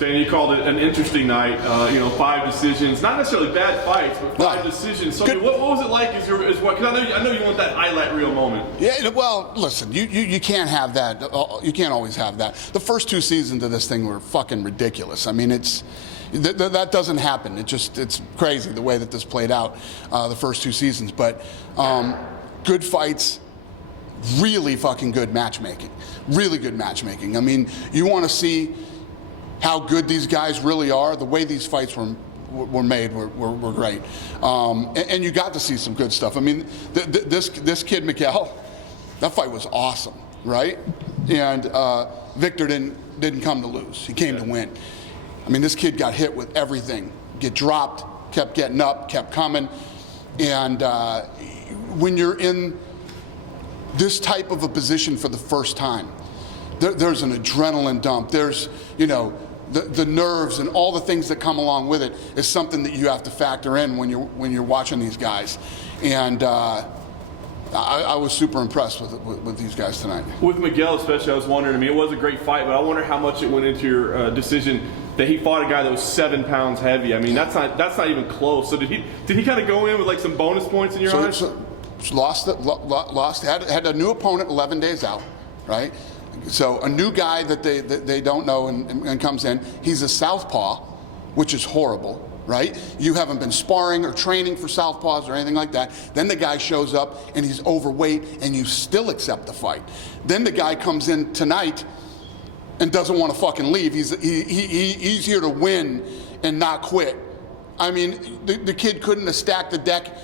Dan, you called it an interesting night. 5 decisions, not necessarily bad fights, but 5 decisions. So, what was it like? Because I know you want that highlight reel moment. Yeah. Well, listen, you can't have that. You can't always have that. The first 2 seasons of this thing were fucking ridiculous. I mean, that doesn't happen. It's crazy the way that this played out the first 2 seasons. But good fights. Really fucking good matchmaking. Really good matchmaking. I mean, you want to see how good these guys really are. The way these fights were made were great. And you got to see some good stuff. I mean, this kid, Miguel, that fight was awesome, right? And Victor didn't come to lose. He came to win. I mean, this kid got hit with everything. Get dropped, kept getting up, kept coming. And when you're in this type of a position for the first time, there's an adrenaline dump. There's, the nerves and all the things that come along with it is something that you have to factor in when you're watching these guys. And I was super impressed with these guys tonight. With Miguel especially, I was wondering, I mean, it was a great fight, but I wonder how much it went into your decision that he fought a guy that was 7 pounds heavy. I mean, that's not even close. So did he kind of go in with like some bonus points in your eyes? Lost, had a new opponent 11 days out, right? So a new guy that they don't know and comes in. He's a southpaw, which is horrible, right? You haven't been sparring or training for southpaws or anything like that. Then the guy shows up and he's overweight and you still accept the fight. Then the guy comes in tonight and doesn't want to fucking leave. He's here to win and not quit. I mean, the kid couldn't have stacked the deck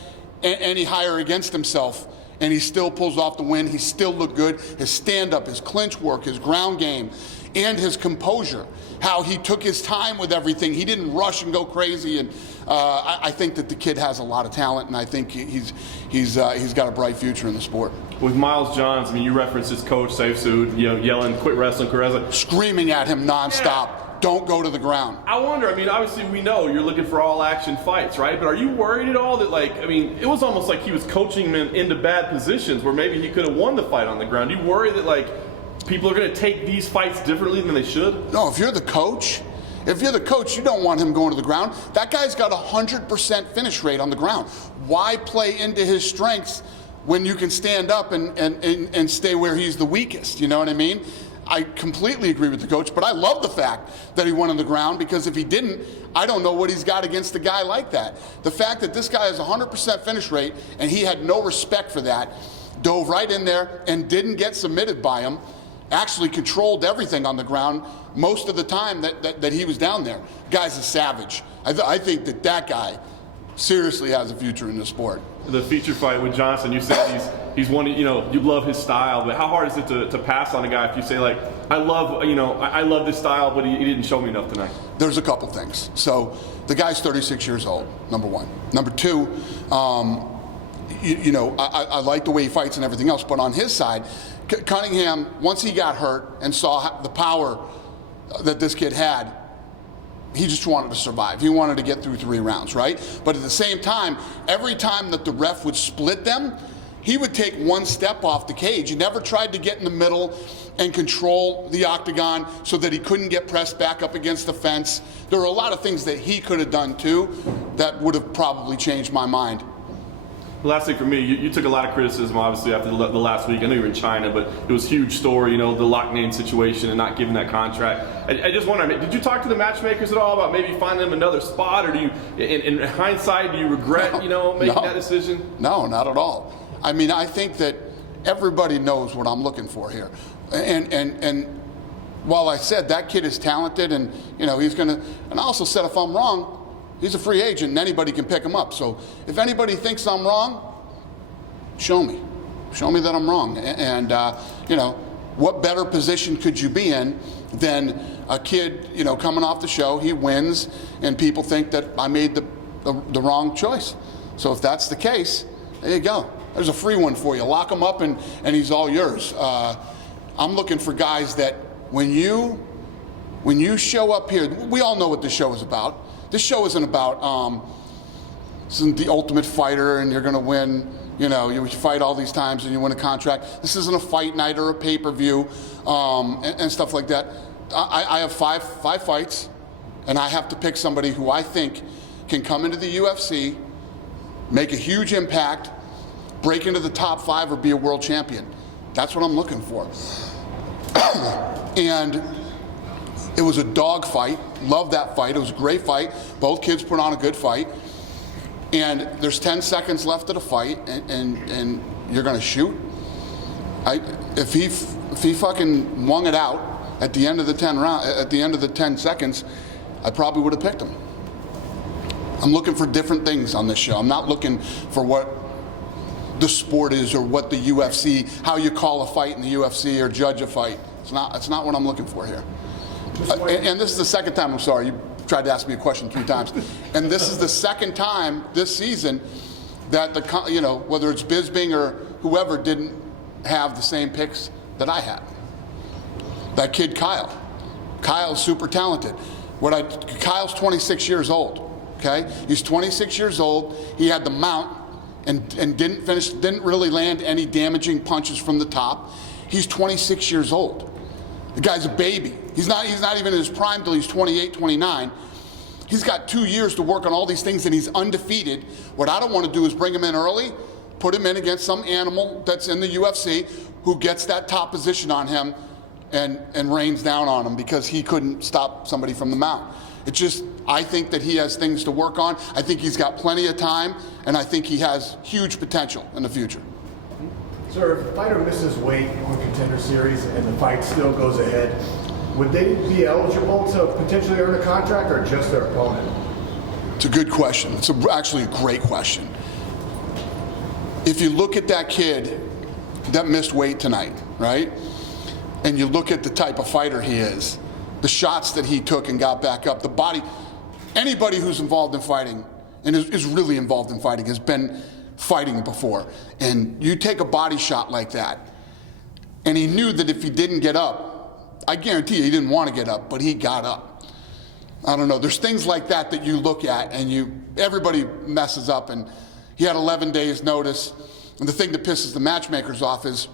any higher against himself, and he still pulls off the win. He still looked good. His stand-up, his clinch work, his ground game, and his composure. How he took his time with everything. He didn't rush and go crazy. And I think that the kid has a lot of talent, and I think he's got a bright future in the sport. With Miles Johns, I mean, you referenced his coach, Saif Sood, yelling, "Quit wrestling, quit wrestling," screaming at him nonstop. Yeah. Don't go to the ground. I wonder, I mean, obviously we know you're looking for all-action fights, right? But are you worried at all that, it was almost like he was coaching him into bad positions where maybe he could have won the fight on the ground. Do you worry that, people are going to take these fights differently than they should? No, if you're the coach, you don't want him going to the ground. That guy's got a 100% finish rate on the ground. Why play into his strengths when you can stand up and stay where he's the weakest? You know what I mean? I completely agree with the coach, but I love the fact that he went on the ground, because if he didn't, I don't know what he's got against a guy like that. The fact that this guy has a 100% finish rate and he had no respect for that, dove right in there and didn't get submitted by him, actually controlled everything on the ground most of the time that he was down there. Guy's a savage. I think that guy seriously has a future in the sport. The feature fight with Johnson, you said he's one, you love his style, but how hard is it to pass on a guy if you say, I love this style, but he didn't show me enough tonight? There's a couple things. So the guy's 36 years old, number one. Number two, I like the way he fights and everything else, but on his side, Cunningham, once he got hurt and saw the power that this kid had, he just wanted to survive. He wanted to get through 3 rounds, right? But at the same time, every time that the ref would split them, he would take 1 step off the cage. He never tried to get in the middle and control the octagon so that he couldn't get pressed back up against the fence. There were a lot of things that he could have done too that would have probably changed my mind. Last thing for me, you took a lot of criticism, obviously, after the last week. I know you were in China, but it was a huge story, the Locknane situation and not giving that contract. I just wonder, did you talk to the matchmakers at all about maybe finding them another spot, or do you, in hindsight, do you regret, making that decision? No, not at all. I mean, I think that everybody knows what I'm looking for here. And while I said that kid is talented and, he's going to, and I also said if I'm wrong, he's a free agent and anybody can pick him up. So if anybody thinks I'm wrong, show me. Show me that I'm wrong. And what better position could you be in than a kid, coming off the show, he wins, and people think that I made the wrong choice. So if that's the case, there you go. There's a free one for you. Lock him up and he's all yours. I'm looking for guys that when you show up here, we all know what this show is about. This show isn't about, this isn't the Ultimate Fighter and you're going to win, you fight all these times and you win a contract. This isn't a fight night or a pay-per-view and stuff like that. I have five fights and I have to pick somebody who I think can come into the UFC, make a huge impact, break into the top 5, or be a world champion. That's what I'm looking for. And it was a dog fight. Loved that fight. It was a great fight. Both kids put on a good fight. And there's 10 seconds left of the fight, and you're going to shoot. If he fucking wung it out at the end of the 10 seconds, I probably would have picked him. I'm looking for different things on this show. I'm not looking for what the sport is or what the UFC, how you call a fight in the UFC or judge a fight. It's not what I'm looking for here. And this is the second time, I'm sorry, you tried to ask me a question 3 times. And this is the second time this season that whether it's Bisbing or whoever didn't have the same picks that I had. That kid Kyle's super talented. Kyle's 26 years old. Okay, he's 26 years old. He had the mount and didn't really land any damaging punches from the top. He's 26 years old. The guy's a baby. He's not even in his prime till he's 28, 29. He's got 2 years to work on all these things, and he's undefeated. What I don't want to do is bring him in early, put him in against some animal that's in the UFC who gets that top position on him and rains down on him because he couldn't stop somebody from the mount. It's just, I think that he has things to work on. I think he's got plenty of time, and I think he has huge potential in the future. Sir, if a fighter misses weight on Contender Series and the fight still goes ahead, would they be eligible to potentially earn a contract or just their opponent? It's a good question. It's actually a great question. If you look at that kid that missed weight tonight, right? And you look at the type of fighter he is, the shots that he took and got back up, the body, anybody who's involved in fighting and is really involved in fighting has been fighting before. And you take a body shot like that, and he knew that if he didn't get up, I guarantee you he didn't want to get up, but he got up. I don't know, there's things like that that you look at and everybody messes up, and he had 11 days notice. And the thing that pisses the matchmakers off is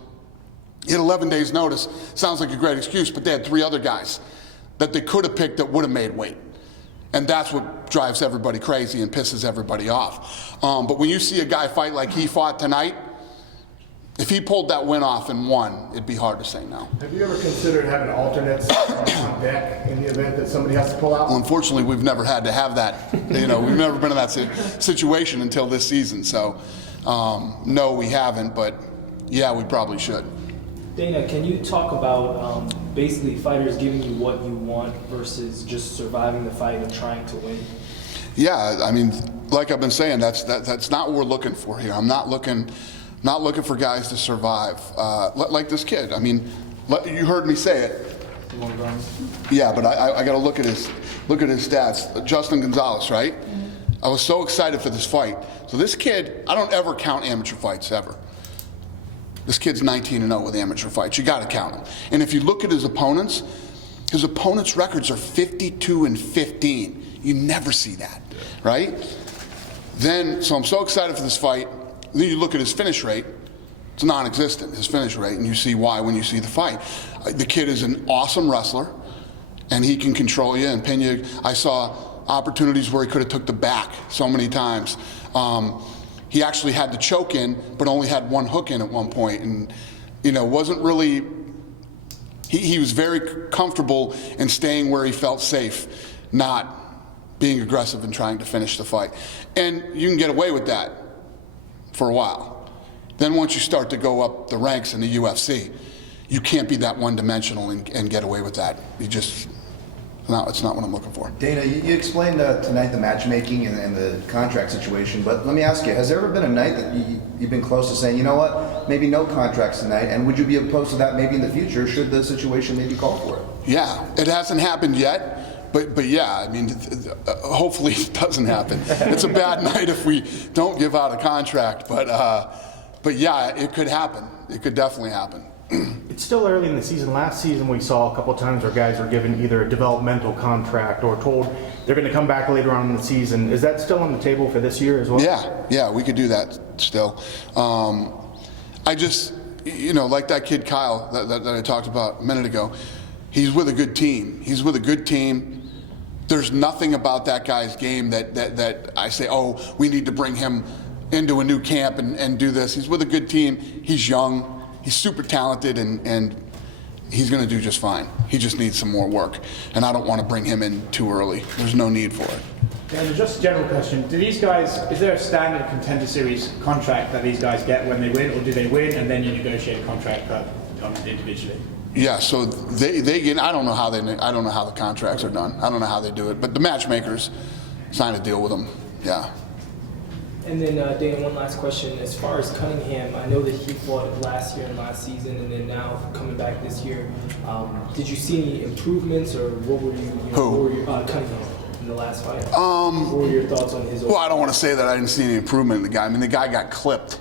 he had 11 days notice. Sounds like a great excuse, but they had 3 other guys that they could have picked that would have made weight. And that's what drives everybody crazy and pisses everybody off. But when you see a guy fight like he fought tonight, if he pulled that win off and won, it'd be hard to say no. Have you ever considered having alternates on deck in the event that somebody has to pull out? Well, unfortunately, we've never had to have that. We've never been in that situation until this season. So, no, we haven't, but yeah, we probably should. Dana, can you talk about basically fighters giving you what you want versus just surviving the fight and trying to win? Yeah, I mean, like I've been saying, that's not what we're looking for here. I'm not looking for guys to survive. Like this kid. I mean, you heard me say it. Yeah, but I got to look at his stats. Justin Gonzalez, right? I was so excited for this fight. So this kid, I don't ever count amateur fights ever. This kid's 19-0 with amateur fights. You got to count him. And if you look at his opponents records are 52-15. You never see that, right? So I'm so excited for this fight. Then you look at his finish rate. It's non-existent, his finish rate, and you see why when you see the fight. The kid is an awesome wrestler, and he can control you and pin you. I saw opportunities where he could have took the back so many times. He actually had the choke in, but only had 1 hook in at one point, and wasn't really. He was very comfortable in staying where he felt safe, not being aggressive and trying to finish the fight. And you can get away with that for a while. Then once you start to go up the ranks in the UFC, you can't be that one-dimensional and get away with that. It's not what I'm looking for. Dana, you explained tonight the matchmaking and the contract situation, but let me ask you, has there ever been a night that you've been close to saying, you know what, maybe no contracts tonight, and would you be opposed to that maybe in the future should the situation maybe call for it? Yeah, it hasn't happened yet, but yeah, I mean, hopefully it doesn't happen. It's a bad night if we don't give out a contract, but yeah, it could happen. It could definitely happen. It's still early in the season. Last season we saw a couple times where guys were given either a developmental contract or told they're going to come back later on in the season. Is that still on the table for this year as well? Yeah, we could do that still. I just, like that kid Kyle that I talked about a minute ago, he's with a good team. There's nothing about that guy's game that I say, oh, we need to bring him into a new camp and do this. He's with a good team. He's young. He's super talented, and he's going to do just fine. He just needs some more work, and I don't want to bring him in too early. There's no need for it. And just a general question, do these guys, is there a standard contender series contract that these guys get when they win, or do they win and then you negotiate a contract individually? Yeah, so they get. I don't know how the contracts are done. I don't know how they do it, but the matchmakers sign a deal with them. Yeah. And then, Dan, one last question. As far as Cunningham, I know that he fought last year and last season, and then now coming back this year. Did you see any improvements, or what were Who? what were your, Cunningham in the last fight? What were your thoughts on his? Well, I don't want to say that I didn't see any improvement in the guy. I mean, the guy got clipped.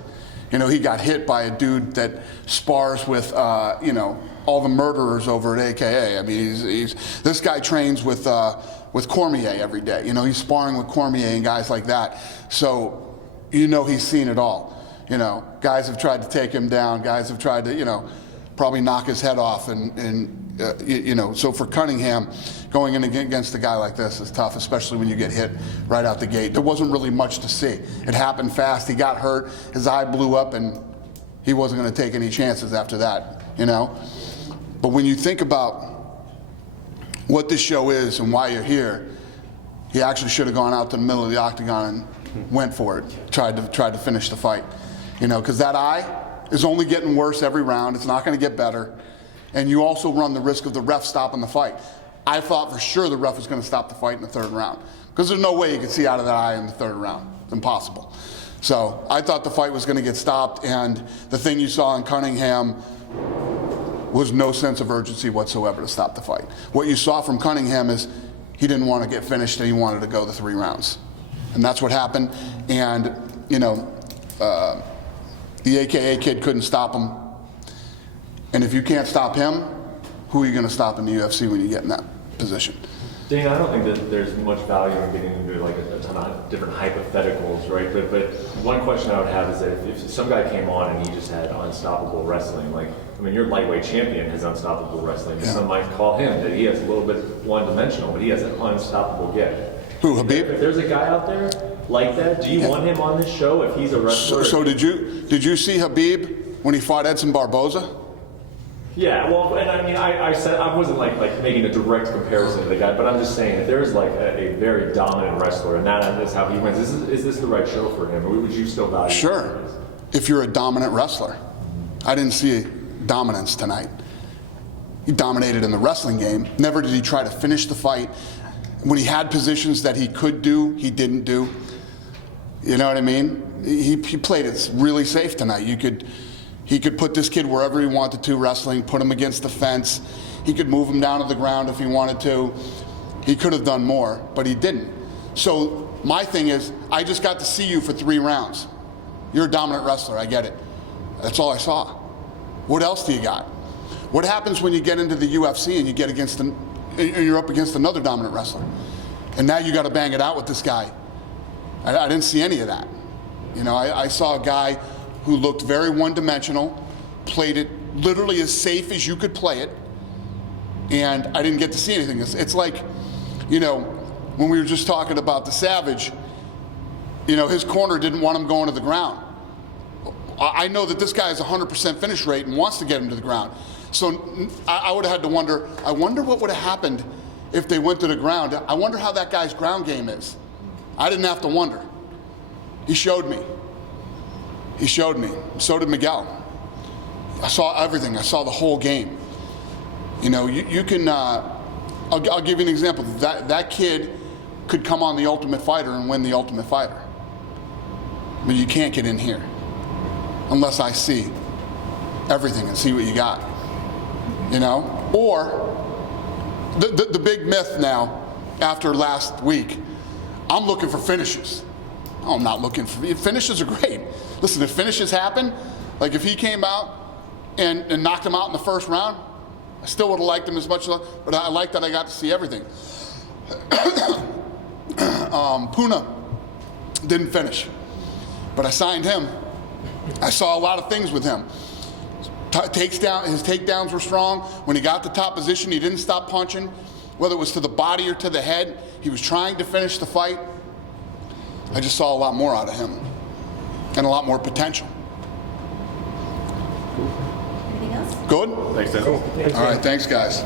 You know, he got hit by a dude that spars with, all the murderers over at AKA. I mean, this guy trains with Cormier every day. You know, he's sparring with Cormier and guys like that. So, he's seen it all. Guys have tried to take him down. Guys have tried to, probably knock his head off. So for Cunningham, going in against a guy like this is tough, especially when you get hit right out the gate. There wasn't really much to see. It happened fast. He got hurt. His eye blew up, and he wasn't going to take any chances after that, But when you think about what this show is and why you're here, he actually should have gone out to the middle of the octagon and went for it, tried to finish the fight. Because that eye is only getting worse every round. It's not going to get better. And you also run the risk of the ref stopping the fight. I thought for sure the ref was going to stop the fight in the third round, because there's no way you could see out of that eye in the third round. It's impossible. So I thought the fight was going to get stopped, and the thing you saw in Cunningham was no sense of urgency whatsoever to stop the fight. What you saw from Cunningham is he didn't want to get finished, and he wanted to go the 3 rounds. And that's what happened. And, the AKA kid couldn't stop him. And if you can't stop him, who are you going to stop in the UFC when you get in that position? Dane, I don't think that there's much value in getting into like a ton of different hypotheticals, right? But one question I would have is that if some guy came on and he just had unstoppable wrestling, your lightweight champion has unstoppable wrestling. Yeah. Some might call him that he has a little bit one-dimensional, but he has an unstoppable get. Who, Habib? If there's a guy out there like that, do you want him on this show if he's a wrestler? So did you see Habib when he fought Edson Barboza? Yeah, well, and I said I wasn't like making a direct comparison to the guy, but I'm just saying if there's like a very dominant wrestler and that is how he wins, is this the right show for him, or would you still value? Sure, if you're a dominant wrestler. I didn't see dominance tonight. He dominated in the wrestling game. Never did he try to finish the fight. When he had positions that he could do, he didn't do. You know what I mean? He played it really safe tonight. He could put this kid wherever he wanted to wrestling, put him against the fence. He could move him down to the ground if he wanted to. He could have done more, but he didn't. So my thing is, I just got to see you for 3 rounds. You're a dominant wrestler, I get it. That's all I saw. What else do you got? What happens when you get into the UFC and you get you're up against another dominant wrestler? And now you got to bang it out with this guy. I didn't see any of that. I saw a guy who looked very one-dimensional, played it literally as safe as you could play it, and I didn't get to see anything. It's like, when we were just talking about the Savage, his corner didn't want him going to the ground. I know that this guy has 100% finish rate and wants to get him to the ground. So I would have had to wonder, I wonder what would have happened if they went to the ground. I wonder how that guy's ground game is. I didn't have to wonder. He showed me. So did Miguel. I saw everything. I saw the whole game. You can, I'll give you an example. That kid could come on The Ultimate Fighter and win The Ultimate Fighter. But you can't get in here unless I see everything and see what you got. Or the big myth now after last week, I'm looking for finishes. Oh, I'm not looking for finishes are great. Listen, if finishes happen, like if he came out and knocked him out in the first round, I still would have liked him as much, but I like that I got to see everything. Puna didn't finish, but I signed him. I saw a lot of things with him. His takedowns were strong. When he got to top position, he didn't stop punching. whether it was to the body or to the head. He was trying to finish the fight. I just saw a lot more out of him and a lot more potential. Anything else? Good? Thanks, Dan. All right, thanks, guys.